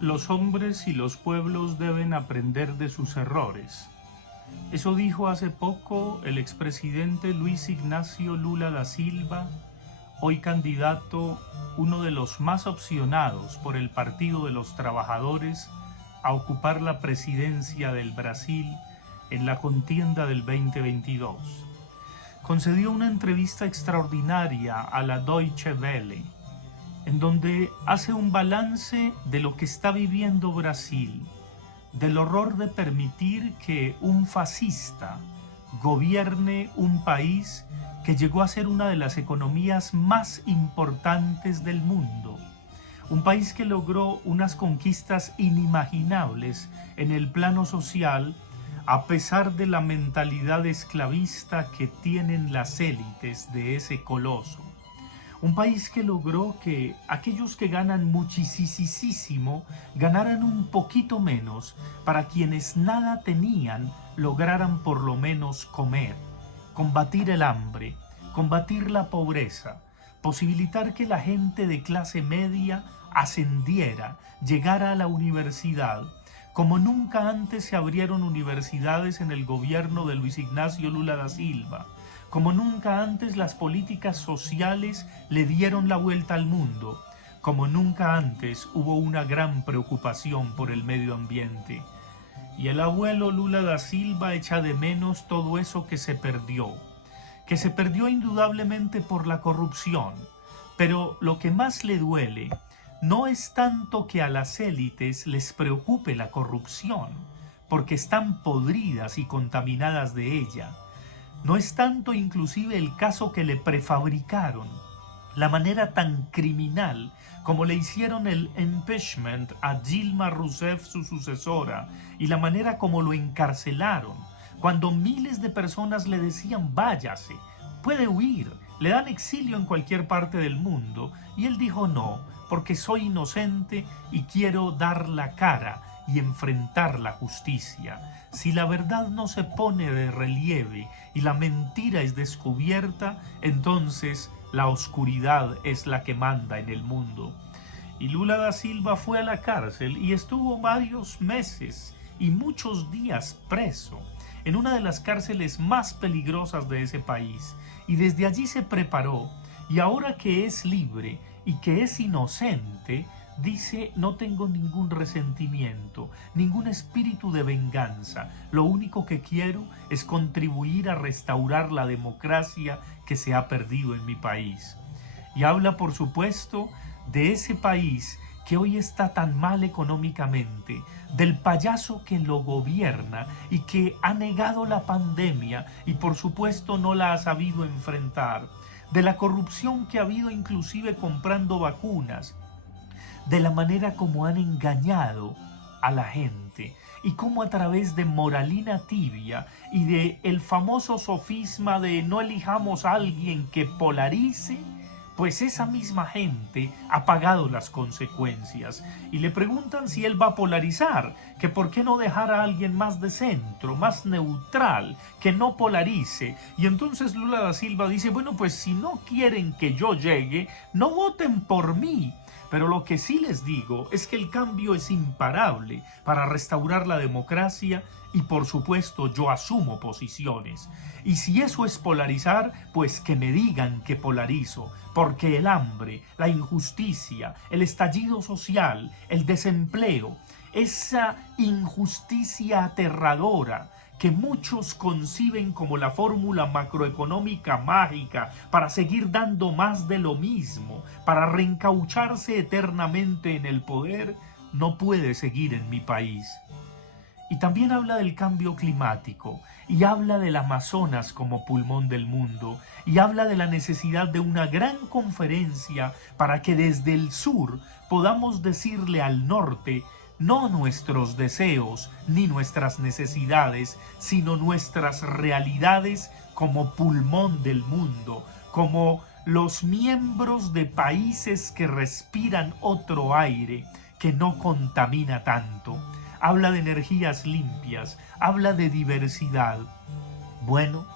Los hombres y los pueblos deben aprender de sus errores. Eso dijo hace poco el expresidente Luis Ignacio Lula da Silva, hoy candidato, uno de los más opcionados por el Partido de los Trabajadores a ocupar la presidencia del Brasil en la contienda del 2022. Concedió una entrevista extraordinaria a la Deutsche Welle, en donde hace un balance de lo que está viviendo Brasil, del horror de permitir que un fascista gobierne un país que llegó a ser una de las economías más importantes del mundo, un país que logró unas conquistas inimaginables en el plano social a pesar de la mentalidad esclavista que tienen las élites de ese coloso. Un país que logró que aquellos que ganan muchísimo ganaran un poquito menos para quienes nada tenían lograran por lo menos comer, combatir el hambre, combatir la pobreza, posibilitar que la gente de clase media ascendiera, llegara a la universidad. Como nunca antes se abrieron universidades en el gobierno de Luis Ignacio Lula da Silva. Como nunca antes las políticas sociales le dieron la vuelta al mundo. Como nunca antes hubo una gran preocupación por el medio ambiente. Y el abuelo Lula da Silva echa de menos todo eso que se perdió indudablemente por la corrupción. Pero lo que más le duele no es tanto que a las élites les preocupe la corrupción, porque están podridas y contaminadas de ella. No es tanto inclusive el caso que le prefabricaron, la manera tan criminal como le hicieron el impeachment a Dilma Rousseff, su sucesora, y la manera como lo encarcelaron, cuando miles de personas le decían váyase, puede huir, le dan exilio en cualquier parte del mundo, y él dijo no, porque soy inocente y quiero dar la cara y enfrentar la justicia. Si la verdad no se pone de relieve y la mentira es descubierta, entonces la oscuridad es la que manda en el mundo. Y Lula da Silva fue a la cárcel y estuvo varios meses y muchos días preso, en una de las cárceles más peligrosas de ese país, y desde allí se preparó, y ahora que es libre y que es inocente, dice: no tengo ningún resentimiento, ningún espíritu de venganza. Lo único que quiero es contribuir a restaurar la democracia que se ha perdido en mi país. Y habla, por supuesto, de ese país que hoy está tan mal económicamente, del payaso que lo gobierna y que ha negado la pandemia y por supuesto no la ha sabido enfrentar, de la corrupción que ha habido inclusive comprando vacunas, de la manera como han engañado a la gente y cómo a través de moralina tibia y de el famoso sofisma de no elijamos a alguien que polarice, pues esa misma gente ha pagado las consecuencias. Y le preguntan si él va a polarizar, que por qué no dejar a alguien más de centro, más neutral, que no polarice. Y entonces Lula da Silva dice: bueno, pues si no quieren que yo llegue, no voten por mí. Pero lo que sí les digo es que el cambio es imparable para restaurar la democracia y por supuesto yo asumo posiciones. Y si eso es polarizar, pues que me digan que polarizo, porque el hambre, la injusticia, el estallido social, el desempleo, esa injusticia aterradora que muchos conciben como la fórmula macroeconómica mágica para seguir dando más de lo mismo, para reencaucharse eternamente en el poder, no puede seguir en mi país. Y también habla del cambio climático, y habla del Amazonas como pulmón del mundo, y habla de la necesidad de una gran conferencia para que desde el sur podamos decirle al norte no nuestros deseos ni nuestras necesidades, sino nuestras realidades como pulmón del mundo, como los miembros de países que respiran otro aire que no contamina tanto. Habla de energías limpias, habla de diversidad. Bueno,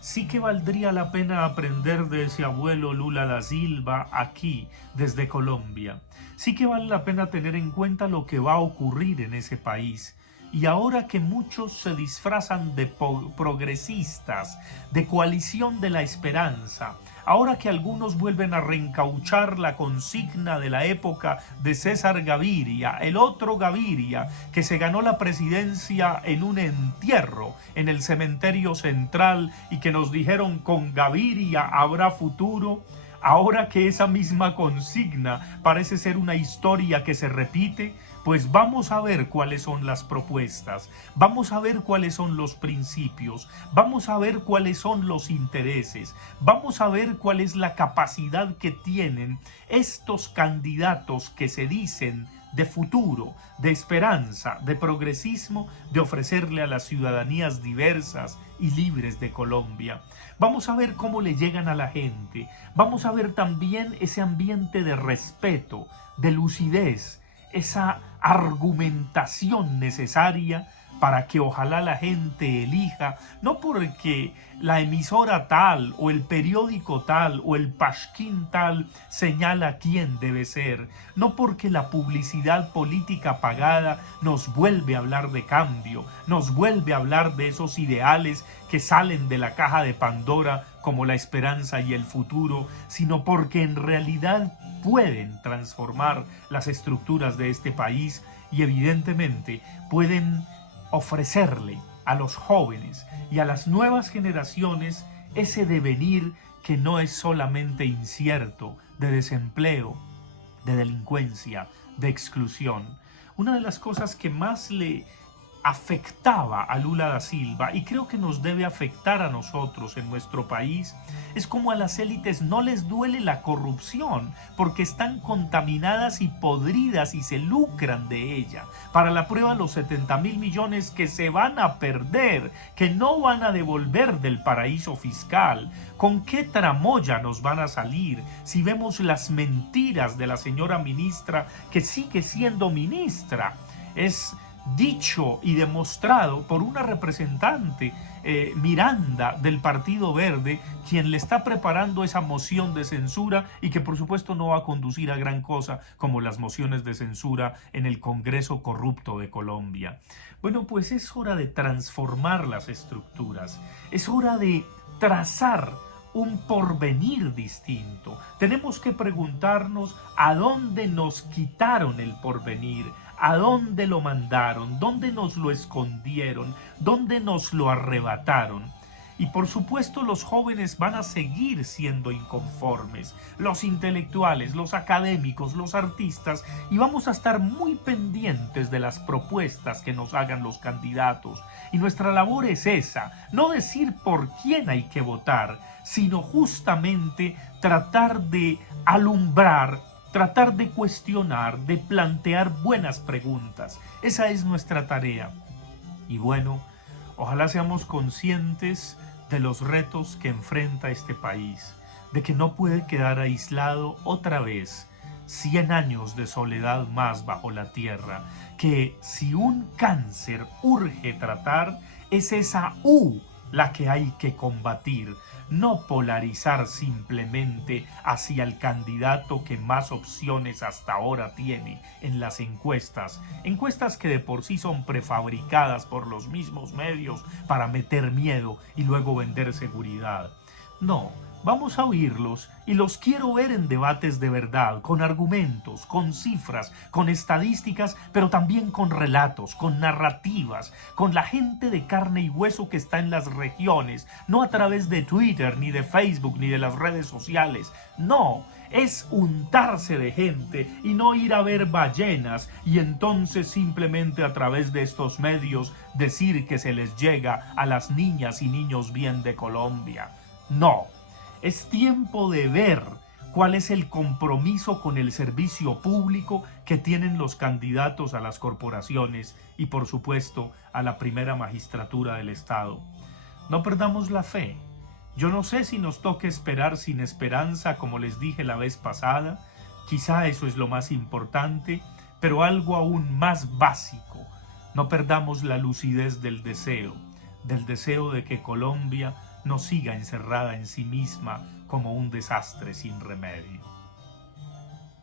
sí que valdría la pena aprender de ese abuelo Lula da Silva aquí, desde Colombia. Sí que vale la pena tener en cuenta lo que va a ocurrir en ese país. Y ahora que muchos se disfrazan de progresistas, de coalición de la esperanza, ahora que algunos vuelven a reencauchar la consigna de la época de César Gaviria, el otro Gaviria que se ganó la presidencia en un entierro en el cementerio central y que nos dijeron con Gaviria habrá futuro, ahora que esa misma consigna parece ser una historia que se repite, pues vamos a ver cuáles son las propuestas, vamos a ver cuáles son los principios, vamos a ver cuáles son los intereses, vamos a ver cuál es la capacidad que tienen estos candidatos que se dicen de futuro, de esperanza, de progresismo, de ofrecerle a las ciudadanías diversas y libres de Colombia. Vamos a ver cómo le llegan a la gente, vamos a ver también ese ambiente de respeto, de lucidez, esa argumentación necesaria para que ojalá la gente elija, no porque la emisora tal o el periódico tal o el pashquín tal señala quién debe ser, no porque la publicidad política pagada nos vuelve a hablar de cambio, nos vuelve a hablar de esos ideales que salen de la caja de Pandora como la esperanza y el futuro, sino porque en realidad pueden transformar las estructuras de este país y evidentemente pueden ofrecerle a los jóvenes y a las nuevas generaciones ese devenir que no es solamente incierto, de desempleo, de delincuencia, de exclusión. Una de las cosas que más le afectaba a Lula da Silva, y creo que nos debe afectar a nosotros en nuestro país, es como a las élites no les duele la corrupción, porque están contaminadas y podridas y se lucran de ella. Para la prueba, los 70.000 millones que se van a perder, que no van a devolver del paraíso fiscal. ¿Con qué tramoya nos van a salir si vemos las mentiras de la señora ministra, que sigue siendo ministra? Es dicho y demostrado por una representante, Miranda, del Partido Verde, quien le está preparando esa moción de censura y que por supuesto no va a conducir a gran cosa como las mociones de censura en el Congreso corrupto de Colombia. Bueno, pues es hora de transformar las estructuras, es hora de trazar un porvenir distinto. Tenemos que preguntarnos a dónde nos quitaron el porvenir, a dónde lo mandaron, dónde nos lo escondieron, dónde nos lo arrebataron. Y por supuesto los jóvenes van a seguir siendo inconformes, los intelectuales, los académicos, los artistas, y vamos a estar muy pendientes de las propuestas que nos hagan los candidatos. Y nuestra labor es esa, no decir por quién hay que votar, sino justamente tratar de alumbrar, tratar de cuestionar, de plantear buenas preguntas. Esa es nuestra tarea. Y bueno, ojalá seamos conscientes de los retos que enfrenta este país, de que no puede quedar aislado otra vez 100 años de soledad más bajo la tierra, que si un cáncer urge tratar, es esa U la que hay que combatir, no polarizar simplemente hacia el candidato que más opciones hasta ahora tiene en las encuestas, encuestas que de por sí son prefabricadas por los mismos medios para meter miedo y luego vender seguridad. No, vamos a oírlos y los quiero ver en debates de verdad, con argumentos, con cifras, con estadísticas, pero también con relatos, con narrativas, con la gente de carne y hueso que está en las regiones, no a través de Twitter, ni de Facebook, ni de las redes sociales. No, es untarse de gente y no ir a ver ballenas y entonces simplemente a través de estos medios decir que se les llega a las niñas y niños bien de Colombia. No, es tiempo de ver cuál es el compromiso con el servicio público que tienen los candidatos a las corporaciones y por supuesto a la primera magistratura del Estado. No perdamos la fe. Yo no sé si nos toque esperar sin esperanza, como les dije la vez pasada, quizá eso es lo más importante, pero algo aún más básico. No perdamos la lucidez del deseo de que Colombia no siga encerrada en sí misma como un desastre sin remedio.